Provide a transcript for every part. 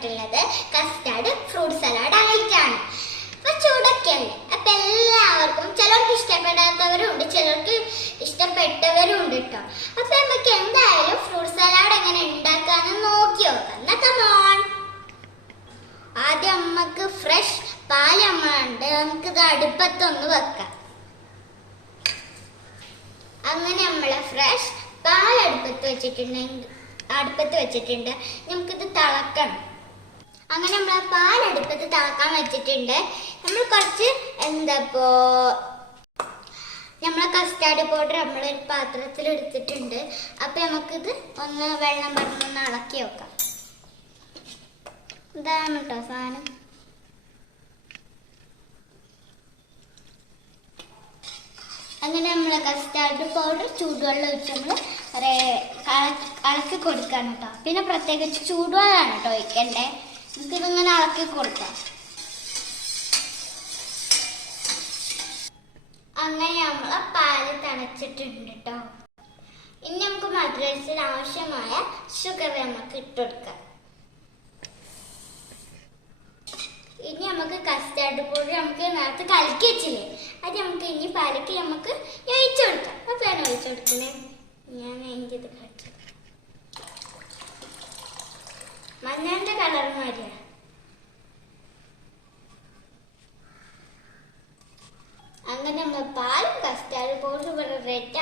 വന്നിട്ടുള്ളത് custard fruit salad ആയിട്ടാണ്. അപ്പൊ ചൂടൊക്കെ അല്ലേ, അപ്പൊ എല്ലാവർക്കും ചിലർക്ക് ഇഷ്ടപ്പെടാത്തവരുണ്ട്, ചിലർക്ക് ഇഷ്ടപ്പെട്ടവരും ഉണ്ട് കേട്ടോ. അപ്പൊ നമുക്ക് എന്തായാലും ഫ്രൂട്ട് സലാഡ് എങ്ങനെ ഉണ്ടാക്കാന്ന് നോക്കി നോക്കാം. എന്നാ കമോൺ. ആദ്യം നമുക്ക് ഫ്രഷ് പാൽ നമ്മളുണ്ട്, നമുക്കിത് അടുപ്പത്തൊന്ന് വെക്കാം. അങ്ങനെ നമ്മളെ ഫ്രഷ് പാൽ അടുപ്പത്ത് വെച്ചിട്ടുണ്ട്. നമുക്കിത് തിളക്കണം. അങ്ങനെ നമ്മളെ പാൽ അടുപ്പത്ത് തിളക്കാൻ വെച്ചിട്ടുണ്ട്. നമ്മൾ കുറച്ച് നമ്മളെ കസ്റ്റാർഡ് പൗഡർ നമ്മളൊരു പാത്രത്തിൽ എടുത്തിട്ടുണ്ട്. അപ്പൊ നമുക്കിത് ഒന്ന് വെള്ളം പറഞ്ഞൊന്ന് ഇളക്കി വെക്കാം. ഇതാണ് കേട്ടോ സാധനം. അങ്ങനെ നമ്മളെ കസ്റ്റാർഡ് പൗഡർ ചൂടുവെള്ളം ഒഴിച്ച് നമ്മൾ ഇളക്കി കൊടുക്കണം കേട്ടോ. പിന്നെ പ്രത്യേകിച്ച് ചൂടുവെള്ളമാണ് കേട്ടോ ഒഴിക്കണ്ടേ. നമുക്കിതിങ്ങനെ ഇളക്കി കൊടുക്കാം. അങ്ങനെ നമ്മളെ പാല് തിളച്ചിട്ടുണ്ട് കേട്ടോ. ഇനി നമുക്ക് മധുരത്തിന് ആവശ്യമായ ഷുഗർ നമുക്ക് ഇട്ടുകൊടുക്കാം. ഇനി നമുക്ക് കസ്റ്റാർഡ് പൗഡർ നമുക്ക് നേരത്തെ കലക്കി വെച്ചില്ലേ, അത് നമുക്ക് ഇനി പാലക്ക് നമുക്ക് ഒഴിച്ചു കൊടുക്കാം. അപ്പൊ ഞാൻ ഒഴിച്ചു കൊടുക്കണേ. ഞാൻ എനിക്കിത് കാണിച്ചു. മഞ്ഞന്റെ കളർ മാറിയ അങ്ങനെ നമ്മൾ പാലും കസ്റ്റാർഡ് പൗഡർ ഇവിടെ റെഡി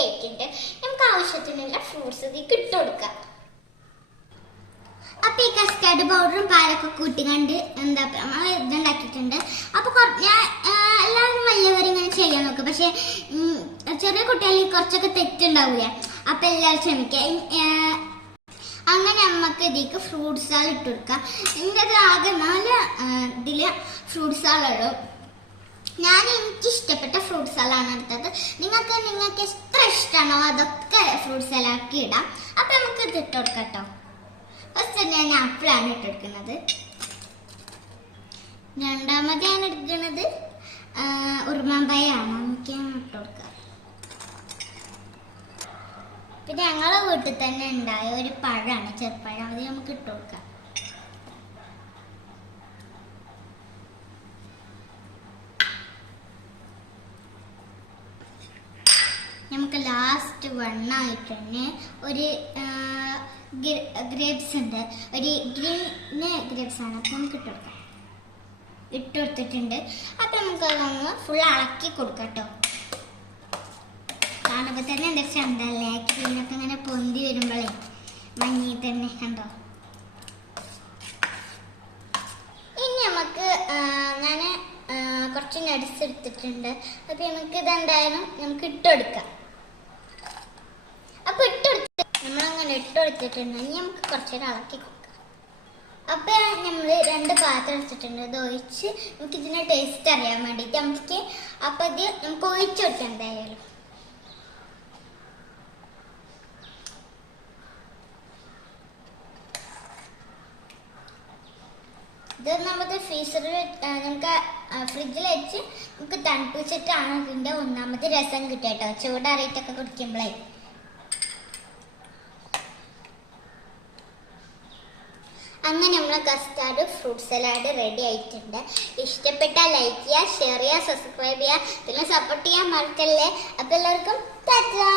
ആയിട്ടുണ്ട്. നമുക്ക് ആവശ്യത്തിനുള്ള ഫ്രൂട്ട്സ് ഇതിൽ ഇട്ട് കൊടുക്കാം. അപ്പൊ ഈ കസ്റ്റാർഡ് പൗഡറും പാലൊക്കെ കൂട്ടിക്കണ്ട് ഇതുണ്ടാക്കിയിട്ടുണ്ട്. അപ്പൊ എല്ലാവരും വലിയവരിങ്ങനെ ചെയ്യാൻ നോക്കും, പക്ഷെ ചെറിയ കുട്ടികളിൽ കുറച്ചൊക്കെ തെറ്റുണ്ടാവില്ല. അപ്പൊ എല്ലാവരും ക്ഷമിക്കാം. അങ്ങനെ നമുക്ക് ഇതിലേക്ക് ഫ്രൂട്ട്സ് ഇട്ട് കൊടുക്കാം. എൻ്റെ ആകെ 4 ഇതില് ഫ്രൂട്ട്സ് ഉള്ളൂ. എനിക്ക് ഇഷ്ടപ്പെട്ട ഫ്രൂട്ട്സ് ആണ് എടുത്തത്. നിങ്ങൾക്ക് എത്ര ഇഷ്ടമാണോ അതൊക്കെ ഫ്രൂട്ട്സ് ആക്കി ഇടാം. അപ്പൊ നമുക്ക് ഇത് ഇട്ട് കൊടുക്കാം കേട്ടോ. ഫസ്റ്റ് ഞാൻ ആപ്പിളാണ് ഇട്ടെടുക്കുന്നത്. രണ്ടാമത് ഞാൻ എടുക്കുന്നത് ഉറുമാമ്പഴമാണ്. നമുക്ക് ഇട്ട് കൊടുക്കാം. പിന്നെ ഞങ്ങളെ വീട്ടിൽ തന്നെ ഉണ്ടായ ഒരു പഴമാണ്, ചെറുപ്പഴം. അത് നമുക്ക് ഇട്ട് കൊടുക്കാം. നമുക്ക് ലാസ്റ്റ് വണ്ണായിട്ട് തന്നെ ഒരു ഗ്രേപ്സ് ഉണ്ട്, ഒരു ഗ്രീൻ ഗ്രേപ്സ് ആണ്. അപ്പം നമുക്ക് ഇട്ട് കൊടുത്തിട്ടുണ്ട്. അപ്പം നമുക്കതൊന്ന് ഫുൾ ഇളക്കി കൊടുക്കാം കേട്ടോ. കാണുമ്പോൾ തന്നെ എന്താ ചണ്ടല്ലേ, ഗ്രീനൊക്കെ ഇങ്ങനെ പൊന്തി വരുമ്പോഴേ മഞ്ഞി തന്നെ കണ്ടോ. ഇനി നമുക്ക് ഞാൻ കുറച്ച് നട്സ് എടുത്തിട്ടുണ്ട്. അപ്പം നമുക്ക് ഇതെന്തായാലും നമുക്ക് ഇട്ടുകൊടുക്കാം. അപ്പൊ നമ്മളങ്ങനെ ഇട്ടുകൊടുത്തിട്ടുണ്ട്. ഇനി നമുക്ക് കുറച്ചേരം ഇളക്കി കൊടുക്കാം. അപ്പൊ നമ്മൾ 2 പാത്രം എടുത്തിട്ടുണ്ട്. ഇത് ഒഴിച്ച് നമുക്ക് ഇതിന്റെ ടേസ്റ്റ് അറിയാൻ വേണ്ടിയിട്ട് നമുക്ക് അപ്പൊ ഇത് നമുക്ക് ഒഴിച്ചു കൊടുക്കാം. എന്തായാലും ഇത് നമുക്ക് നമുക്ക് ഫ്രിഡ്ജിൽ വെച്ച് നമുക്ക് തണുപ്പിച്ചിട്ടാണ് ഇതിന്റെ ഒന്നാമത് രസം കിട്ടുക കേട്ടോ, ചൂടാറിയിട്ടൊക്കെ കുടിക്കുമ്പോഴേ. അങ്ങനെ നമ്മളെ കസ്റ്റാർഡ് ഫ്രൂട്ട് സലാഡ് റെഡി ആയിട്ടുണ്ട്. ഇഷ്ടപ്പെട്ടാൽ ലൈക്ക് ചെയ്യുക, ഷെയർ ചെയ്യുക, സബ്സ്ക്രൈബ് ചെയ്യുക, പിന്നെ സപ്പോർട്ട് ചെയ്യാൻ മറക്കല്ലേ. അപ്പോൾ എല്ലാവർക്കും ടാറ്റാ.